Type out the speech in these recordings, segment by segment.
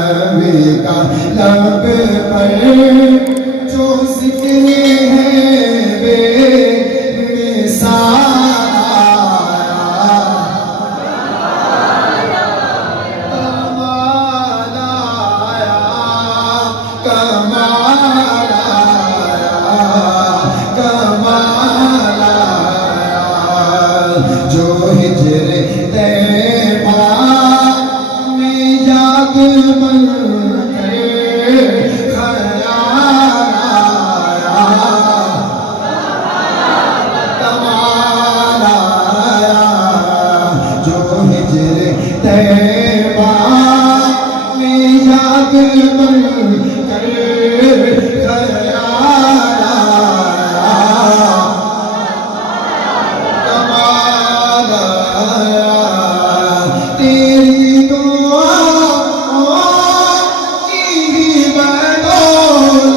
نبی کا لب پر جو ذکر ہے بے مثال آیا، کمال آیا، کمال آیا، کمال آیا، جو ہجر طیبہ میں یاد بن کر خیال آیا، کمال آیا، جو ہجر طیبہ میں یاد بن کر خیال آیا، کمال آیا، تیری دعاؤں کی بدولت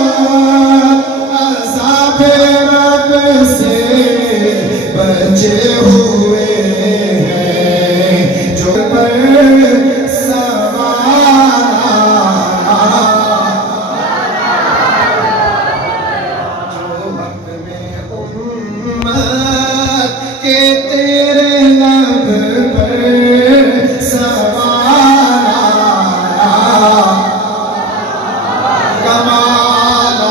عذاب رب سے بچے ہوئے ہیں، جو پر سوار آیا، جو حق میں امت کے تیرے لب پر سوار آیا، کمال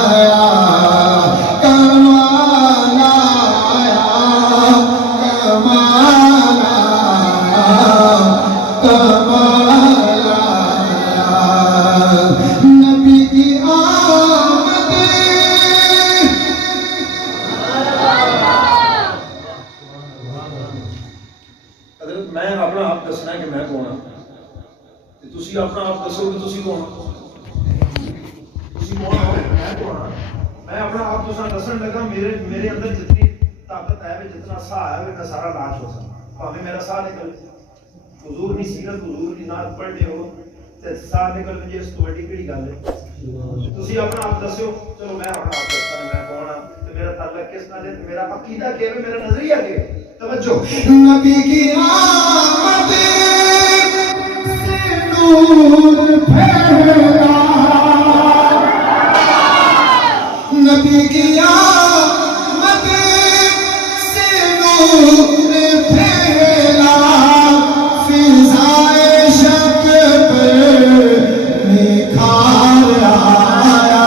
آیا، کمال آیا، کمال آیا، کمال آیا، نبی کی آمد، حضرت میں اپنا آپ دسنا ہے کہ میں کون ہوں، تسی اپنا آپ دسو کہ تسی کون ہو، تسی کون ہو، میں کون ہوں، میں اپنا آپ تساں دسن لگا، میرے اندر جتنی طاقت ہے، جتنا ساہ ہے، میں سارا لا چھوڑ سکتا، بھاویں میرا ساہ نکل حضور کی سیرت، حضور کی نعت پڑھتے ہو تے ساہ نکل جے، اس تو بڑی کیڑی گل ہے، تسی اپنا آپ دسو، چلو میں اپنا آپ دسنا میں کون ہوں، تے میرا تعلق کس نال ہے، میرا عقیدہ کیا ہے، میرا نظریہ کیا ہے، توجہ، نبی کی آمد سے نور پھیلا، نبی کی آمد سے نور پھیلا، فضائے شب پر نکھار آیا،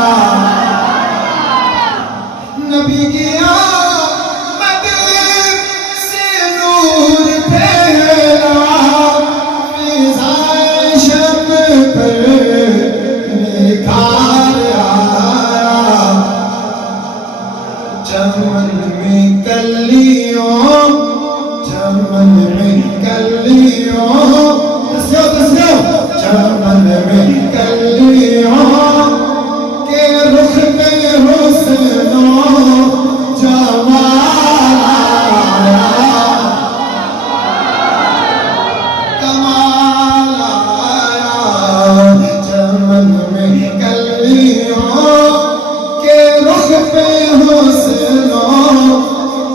نبی کی آمد سے نور پھیلا، فضائے شب پر نکھار آیا، چمن میں کلیوں، چمن میں کلیوں، دسو، چمن میں کلیوں کے رخ پہ حسن و جمال آیا، کمال آیا، چمن میں کلیوں کے رخ پہ حسن و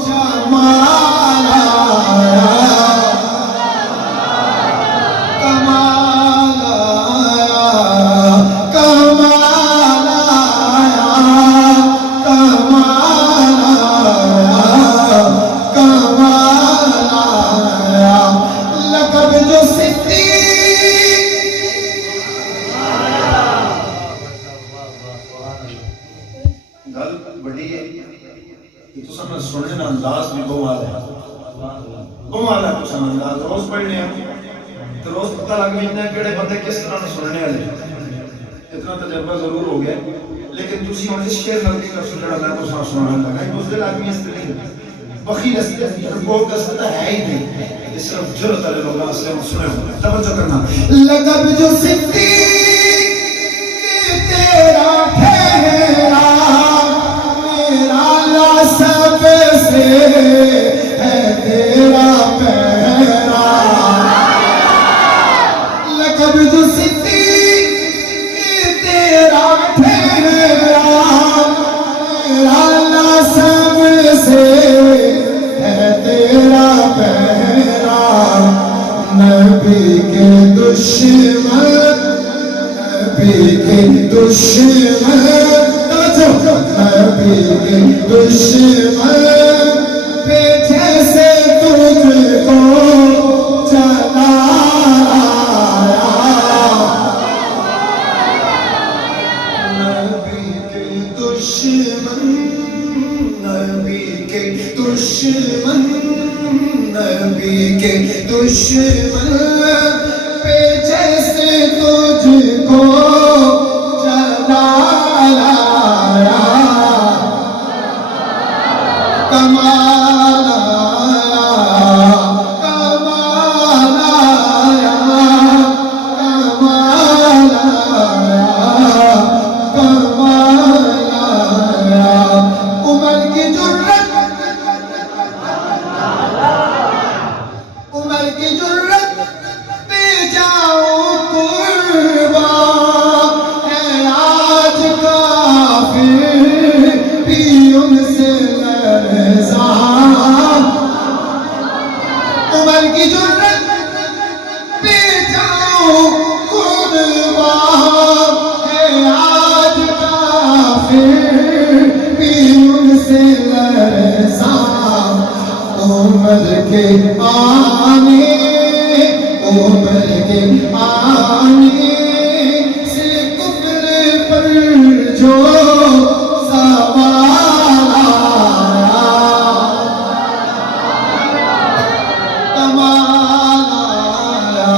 جمال آیا، کمال آیا، کمال آیا، کمال آیا، کمال آیا، لقب جو صدیق، گل بڑی ہے کہ تساں میں سننے دا انداز بھی بہت اعلی ہے، بہت اعلی ہے، تساں انداز روز پڑھنے ہیں تو روز پتہ لگ جاتا ہے کہڑے بندے کس طرح سننے والے، اتنا تجربہ ضرور ہو گیا، لیکن تسی ہن اس شعر نال نہیں کر سکتے جڑا میں تساں سنانا لگا، بزدل آدمی اس طرح نہیں، بخیل اس طرح بہت دست ہے ہی نہیں، یہ صرف جرأت والے لوگ سے سنے، توجہ کرنا، لقب جو صدیق تیرا ٹھہرا، میرا لا سب سے ہے تیرا پہرا، لقب جو صدیق تیرا ٹھہرا، میرا لا سب سے ہے تیرا پہرا، نبی کے دشمن نبی کے دشمن نبی کے دشمن پہ جیسے تجھ کو چلایا نبی کے دشمن نبی کے دشمن نبی کے دشمن پہ جیسے تجھ کو چلایا کمال آیا کمال آیا کمال آیا کمال آیا عمر کی جرت عمر کی جرت پہ جاؤ قربان ہے آج کافر بھی ان سے لرزاں عمر کی جرت پہ جاؤ قربان ہے آج کافر بھی ان سے لرزاں عمر کے آنے عمر کے آنے سے کفر پر جو سوال آیا کمال آیا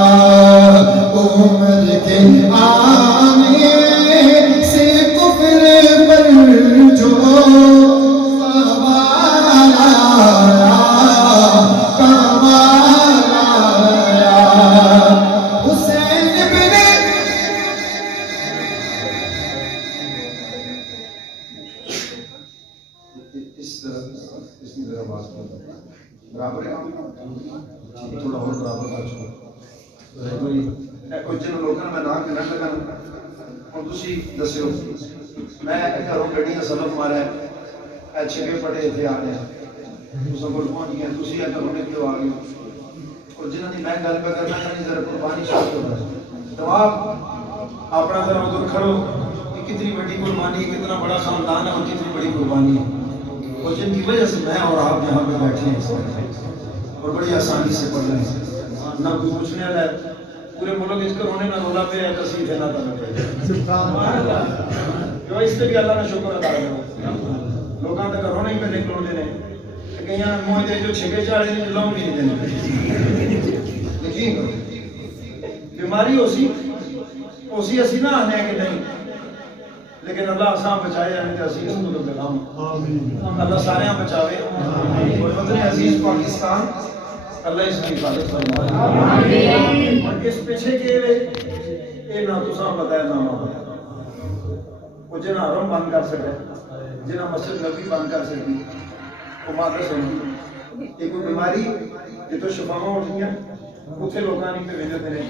عمر کے آنے سے کفر پر جو سوال آیا کمال آیا حسین بن اس طرح بات برابر ہے تھوڑا اور برابر کر کوئی جن لوگوں میں نہ کہنا لگا ہوں تھی دسو میں گھروں گڈی کا سبق مارا چھپے پڑے اتنے آ رہے ہیں پہنچ گیا تھی گھروں نے کیوں آ گئے اور جنہوں کی میں گل پہ کرنا چاہیے ذرا قربانی شروع کرنا جواب اپنا ذرا ادھر کھڑو کہ کتنی بڑی قربانی ہے کتنا بڑا خاندان ہے اور کتنی بڑی قربانی ہے اور جن کی وجہ سے میں اور آپ یہاں پہ بیٹھے ہیں اور بڑی آسانی سے پڑھ رہے ہیں نہ کوئی پوچھنے والا ہے پورے ملک اس کا رونے نہ رولا پہ ہے تصویر دینا تھا جو اس سے بھی اللہ نے شکر ادا کرو لوگوں تک رونے ہی پہ نکلوں دے رہے ہیں کہیں موہ دے جو چھکے چاڑے نہیں لاؤں بھی نہیں دینے یقین کرو بیماری اسی اسی نہ آنے کہ نہیں لیکن اللہ آسان بچائے جانے تھے عزیز کو تو دکھاؤں اللہ سارے ہاں بچاوے اور وطن عزیز پاکستان اللہ اس کی حفاظت فرمائے اور اس پیچھے کے اے نہ تو ساں پتہ ہے نہ ماں پتہ وہ جنہ حرم بند کر سکے جنہ مسجد نبی بند کر سکتی وہ مادہ سنگی یہ کوئی بیماری یہ تو شفاہاں اٹھ گیا اتھے لوگاں نہیں پہ ویجے دینے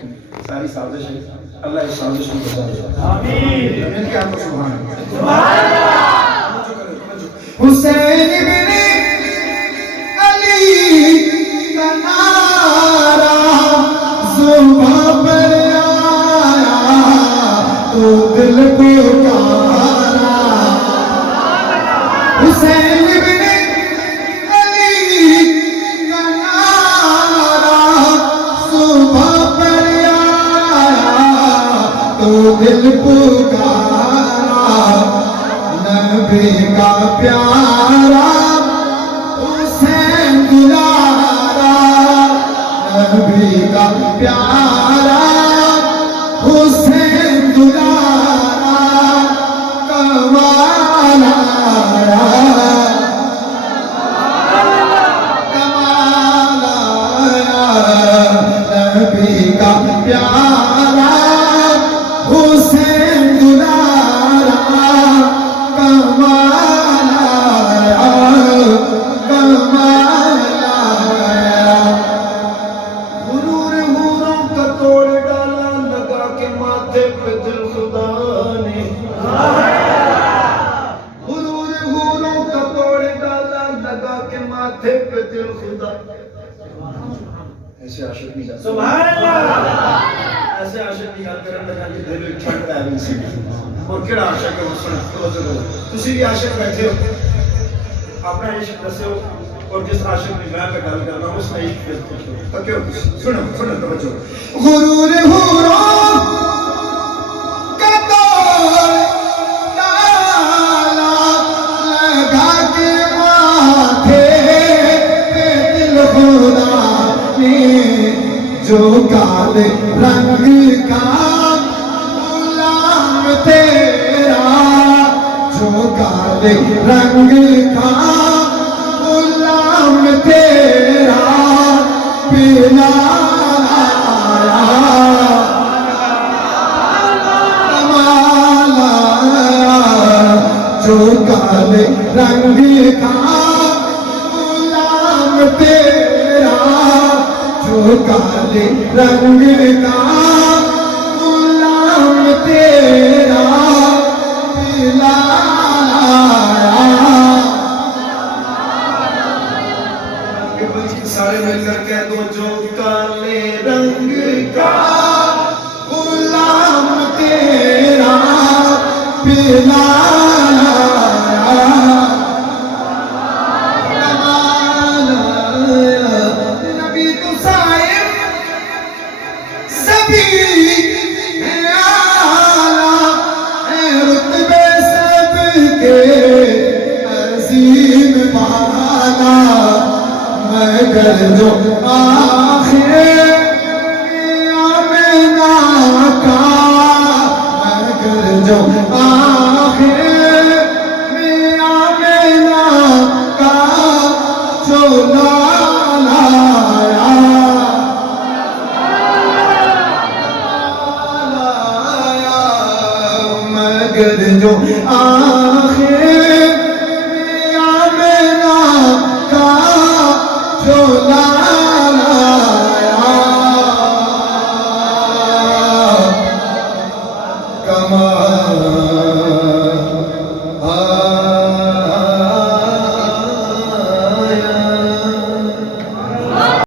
ساری سازش ہے اللہ اس سازش میں بچا دے آمین زمین کے آپ کو سبحان حسین بن علی کا نعرہ زباں پر آیا تو دل پکارا حسین بن علی کا نعرہ زباں پر آیا تو دل پکارا نبی کا پیارا حسین دلارا نبی کا پیارا حسین دلارا کمال آیا کمال آیا نبی کا پیارا حسین دلارا کمال آیا کمال آیا غرور حوروں کا توڑ ڈالا لگا کے ماتھے پہ دل خدا نے غرور حوروں کا توڑ ڈالا لگا کے ماتھے پہ دل خدا ایسے عاشق نہیں جاتا سبحان اللہ ایسے عاشق کی گل کرنے لگا کہ دل وچ ٹھنڈ پੈ گئی سی اور کیڑا عاشق ہے سن توجہ تسی بھی عاشق بیٹھے ہو اپنا عشق دسو اور جس عاشق کی میں پہ گل کرنا اس میں عشق دسو پکے ہو سنو سنو توجہ غرور حوروں کا دور تالا لگا کے ماتھے پہ دل خدا نے جو کالے رنگ کا غلام تیرا جو کالے رنگ کا غلام تیرا پلا جو کالے رنگ کا غلام تیرا جو کالے رنگ کا غلام تیرا پلایا سارے مل کر کہہ دو جو کالے رنگ کا غلام تیرا پلایا نبی تو صاحب سبھی رتبے سب کے عظیم بالا مگر جو آخر آمنہ کا مگر جو آخر آمنہ کا جو لایا مگر جو آخر آمنہ کا جو لایا کما